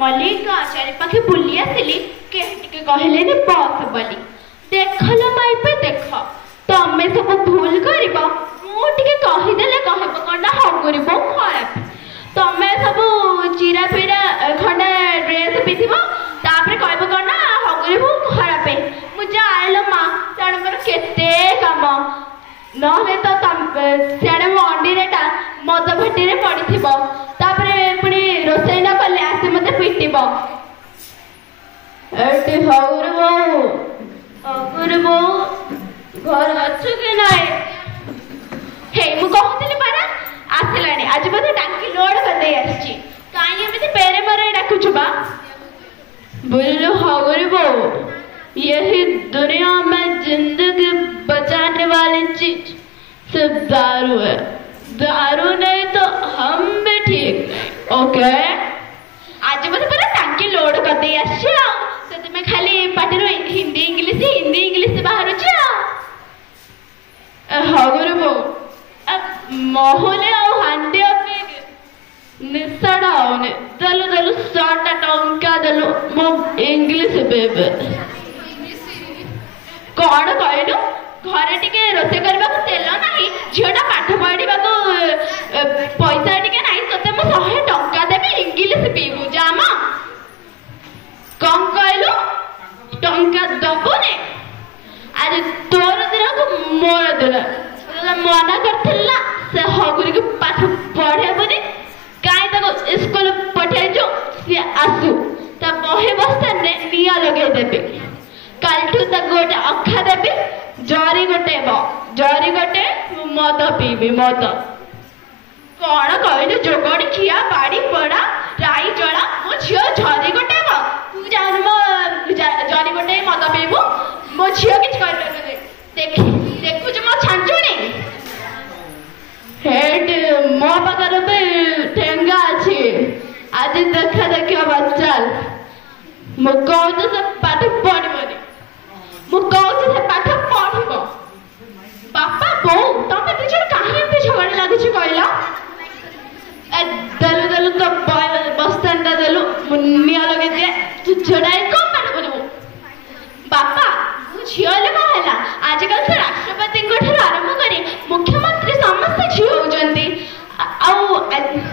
मल्लिका चारि पाखे बुली आसिली के कहले बस बोली देखल माइपे देख तमें सब भूल कर मुझे कहीदेले कह कौन हगुरी बहुत खराब तमें सब चिरा फिरा खंडे ड्रेस पिंधब तापर कह कौन हगुरी बहुत खराब मुझे आयल माँ तेणु मोर केते काम ना तो सियाड़े मो अंडीरेटा मद भाटी पड़ी पुणी रोसई न कले आसे मत पिटब घर अच्छु कि नाई हे मु कहूली परा आसलानी आज बोधे टांकी लोड कर दे आछि काई एमिति पेरे मरे डाकुछु बा बोलो हगुरी बो यही दुनिया में जिंदगी बचाने वाली चीज सिर्फ दारू है दारू नहीं तो हम भी ठीक ओके आज बोधे पूरा टांकी लोड कर दे आछि तो तुम्हें खाली पाटिरो हिंदी इंग्लिश बाहर छ हगुरी बो मोहले आ हांडी निशाड़ा होने दलु दलु 100 टंका दलु मो इंग्लिश बेबे कौन कहलु घरे टिके रोसे करबा को तेल नाही झियोटा पाठ पढ़िबा को पैसा टिके नाही तते मो 100 टंका देबे इंग्लिश पीबू जामा कम कहलु टंका दबो ने आज तोर दिन को मोर दिन मना करथिला से हगुरी के पाठ पढ़े बने काई तको स्कूल पठे जो से आसु त बहे बस्ता ने निया लगे देबे कालठू त गोटे अखा देबे जरी गोटे मद पीबे मद कौन कहलु जोगड़ी खिया बाड़ी पड़ा राई जड़ा मो झियो झरी गोटे तू जान मो जरी गोटे मद पीबू मो झियो किछ कहले देखु जो मो छांचुनी हेड मो पाकर पे ठेंगा अछि आज देखा देखियो बच्चाल मो कहू से पाठ पढ़बनी मो कहू से पाठ पढ़बो बापा बो तमे दिजर काहे एते झगड़ा लागुछ कहला ए दलु तो बस्तांडा दलु मुनिया लगे दे तू छड़ाई को पाठ पढ़बो बापा झियोले कहला आजकल से राष्ट्रपति को ठर आरंभ करी मुख्यमंत्री समस्त झियो होजंती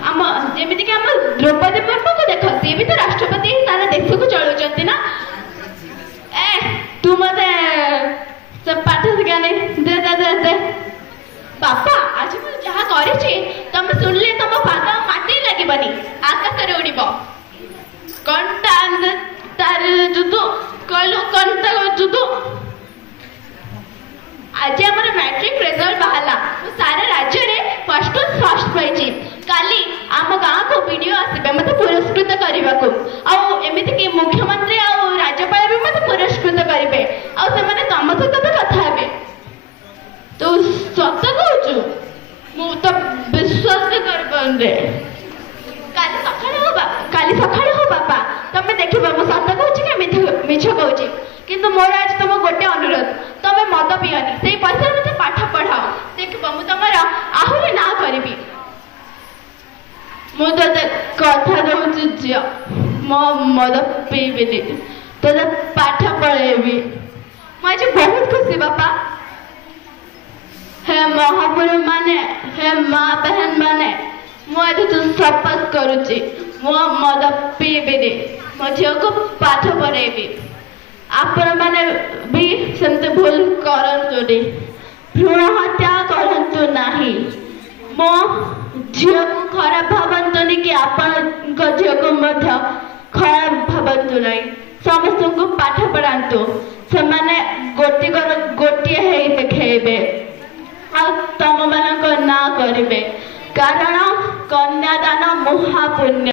आम जेमिति कि हम द्रौपदी मुर्मू को देख सी भी तो राष्ट्रपति सारा देश को चलुचंती ना ए तू मते सब पाठ सिखा नहीं दे बापा आज मु जहा करिछि तुम सुनले तुम पाद माटी लागबनी आकाश रे उड़िबो कंटा तार जुदु कहलु कंटा जुदु आज हमर मैट्रिक रिजल्ट बाहला सारा राज्य रे फर्स्ट पाइछि काली आम गाँ को वीडियो आसीबे मते पुरस्कृत करबा को आ एमिति कि मुख्यमंत्री आ राज्यपाल भी मते पुरस्कृत करिवे आ से माने तम सहित तो कथा हेबे तो सत कहूछु मु तो विश्वास कर बंदे काली सखाळे हो बापा तमे देखिबा मु सत कहूछि कि मिछ कहूछि किंतु मोर आज तुम गोटे अनुरोध तमे मद पियनी से पैसा मते पाठ पढ़ाओ देखिबा मु तमरा आहुरी ना करबी मु तो कथा कहूछि जिया मो मद पीबिनी तो पाठ पढ़ेबी मुझे बहुत खुशी बापा हे महापुरु माने हे माँ बहन माने मुझे तो शपथ करुची मो मद पीबिनी मो झील को पाठ पढ़ेबी आपण माने भी सेमते भूल करंतुनी भ्रूण हत्या करंतु नाही मो झील को खराब भावंतुनी कि आपण झील को मध्य खराब भावंतु नाही समस्त को पाठ पढ़ांतु से माने गोटिए हेई देखेबे आ तम मानक ना करिवे कारण कन्यादान महापुण्य।